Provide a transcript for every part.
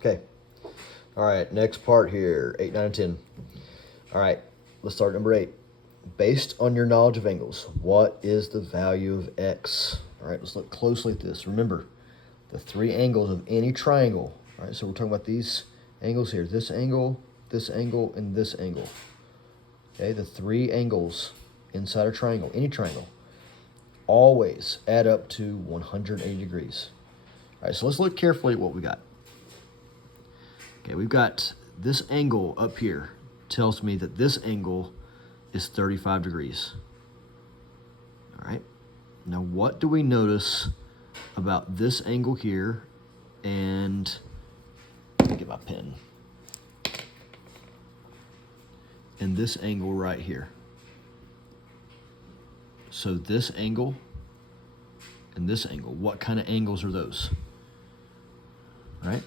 Okay. All right, next part here, 8, 9, and 10. All right, let's start number 8. Based on your knowledge of angles, what is the value of x? All right, let's look closely at this. Remember, the 3 angles of any triangle. All right, so we're talking about these angles here. This angle, and this angle. Okay, the 3 angles inside a triangle, any triangle, always add up to 180 degrees. All right, so let's look carefully at what we got. Okay, we've got this angle up here tells me that this angle is 35 degrees. All right, now what do we notice about this angle here and, let me get my pen, and this angle right here? So this angle and this angle, what kind of angles are those? All right?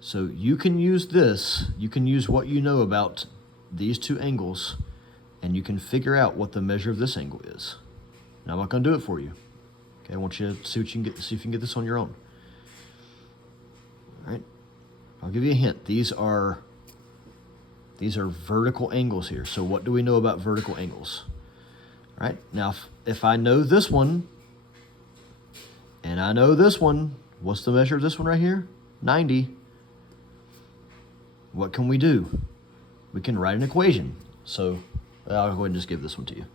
So you can use this, you can use what you know about these 2 angles, and you can figure out what the measure of this angle is. Now I'm not going to do it for you. Okay, I want you to see what you can get, see if you can get this on your own. All right? I'll give you a hint. These are vertical angles here. So what do we know about vertical angles? All right? Now if I know this one and I know this one, what's the measure of this one right here? 90. What can we do? We can write an equation. So I'll go ahead and just give this one to you.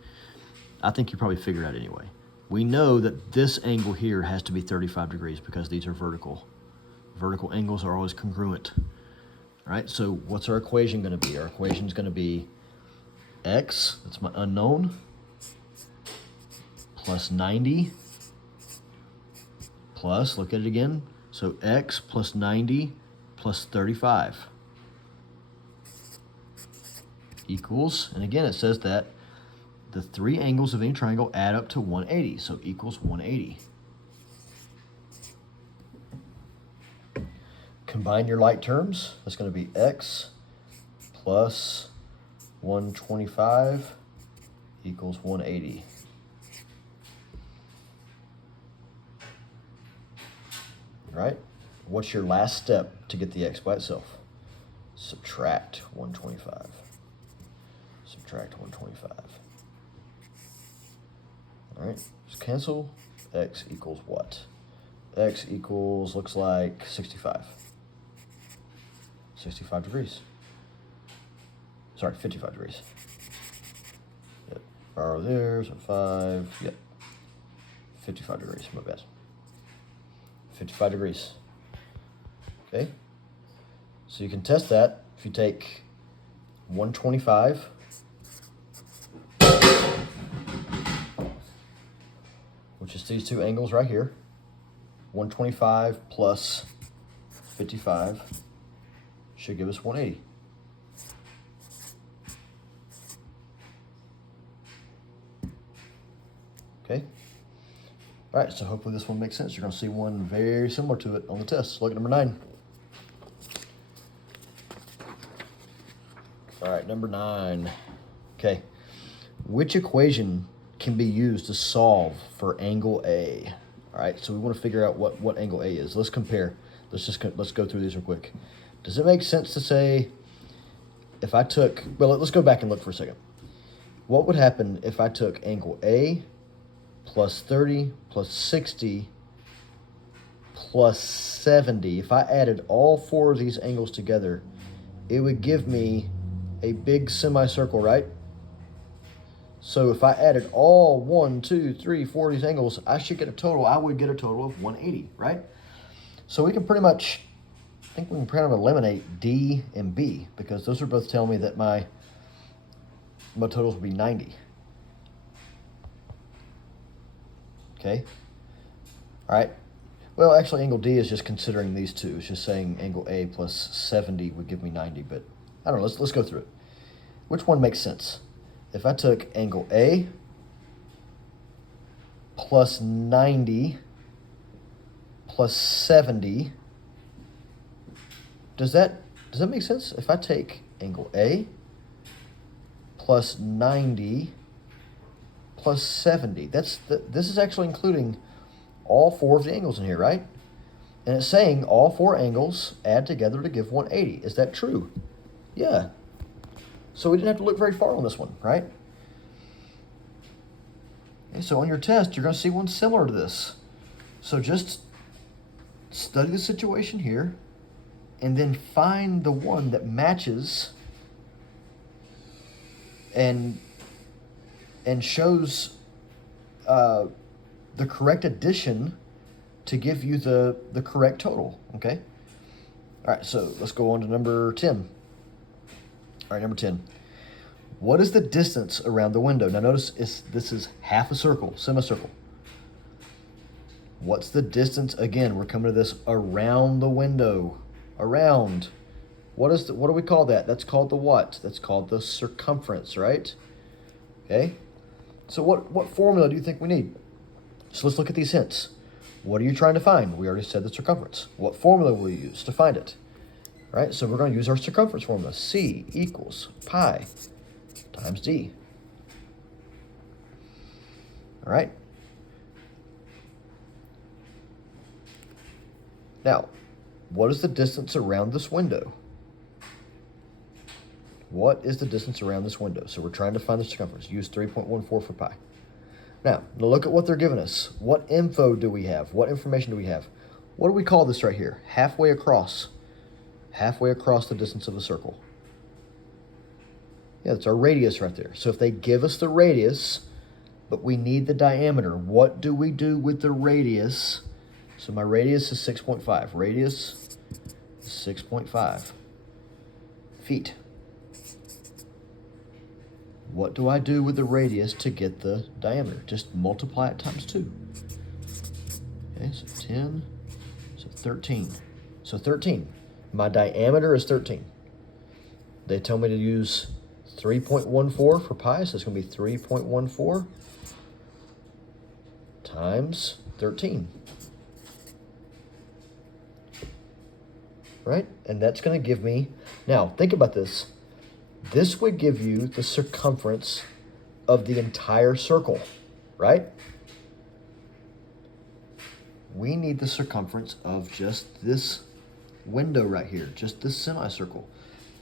I think you probably figured out anyway. We know that this angle here has to be 35 degrees because these are vertical. Vertical angles are always congruent. All right, so what's our equation going to be? Our equation is going to be x, that's my unknown, plus 90, plus, look at it again, so x plus 90 plus 35 equals, and again it says that the 3 angles of any triangle add up to 180, so equals 180. Combine your like terms. That's going to be x plus 125 equals 180. All right? What's your last step to get the x by itself? Subtract 125. Subtract 125. All right, just cancel. X equals what? X equals, looks like 65. 65 degrees. Sorry, 55 degrees. Yep, borrow there, so 5, yep. 55 degrees, my bad. 55 degrees. Okay, so you can test that if you take 125 which is these 2 angles right here. 125 plus 55 should give us 180. Okay. All right, so hopefully this one makes sense. You're going to see one very similar to it on the test. Look at number 9. All right, number 9. Okay. Which equation can be used to solve for angle A? All right, so we want to figure out what angle A is. Let's compare. Let's go through these real quick. Does it make sense to say if I took, well, let's go back and look for a second. What would happen if I took angle A plus 30 plus 60 plus 70? If I added all 4 of these angles together, it would give me a big semicircle, right? So if I added all 1, 2, 3, 4 of these angles, I would get a total of 180, right? So we can pretty much, I think we can pretty much eliminate D and B because those are both telling me that my totals will be 90. Okay. All right. Well, actually, angle D is just considering these 2. It's just saying angle A plus 70 would give me 90, but I don't know. Let's go through it. Which one makes sense? If I took angle A plus 90 plus 70, does that make sense? If I take angle A plus 90 plus 70, this is actually including all 4 of the angles in here, right? And it's saying all four angles add together to give 180. Is that true? Yeah. So we didn't have to look very far on this one, right? Okay, so on your test, you're going to see one similar to this. So just study the situation here and then find the one that matches and shows the correct addition to give you the correct total, okay? All right, so let's go on to number 10. All right, number 10. What is the distance around the window? Now notice this is half a circle, semicircle. What's the distance? Again, we're coming to this around the window. Around. What do we call that? That's called the what? That's called the circumference, right? Okay. So what formula do you think we need? So let's look at these hints. What are you trying to find? We already said the circumference. What formula will you use to find it? All right, so we're going to use our circumference formula. C equals pi times d. All right. Now, what is the distance around this window? What is the distance around this window? So we're trying to find the circumference. Use 3.14 for pi. Now look at what they're giving us. What info do we have? What information do we have? What do we call this right here? Halfway across. Halfway across the distance of the circle. Yeah, that's our radius right there. So if they give us the radius, but we need the diameter, what do we do with the radius? So my radius is 6.5. Radius is 6.5 feet. What do I do with the radius to get the diameter? Just multiply it times 2. Okay, so 10, so 13. So 13. My diameter is 13. They tell me to use 3.14 for pi, so it's going to be 3.14 times 13. Right? And that's going to give me, now think about this. This would give you the circumference of the entire circle, right? We need the circumference of just this window right here, just this semicircle.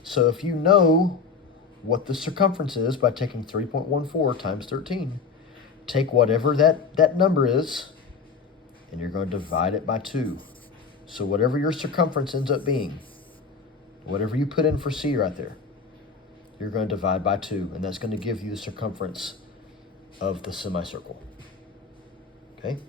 So if you know what the circumference is by taking 3.14 times 13, take whatever that number is, and you're going to divide it by 2. So whatever your circumference ends up being, whatever you put in for C right there, you're going to divide by 2, and that's going to give you the circumference of the semicircle. Okay?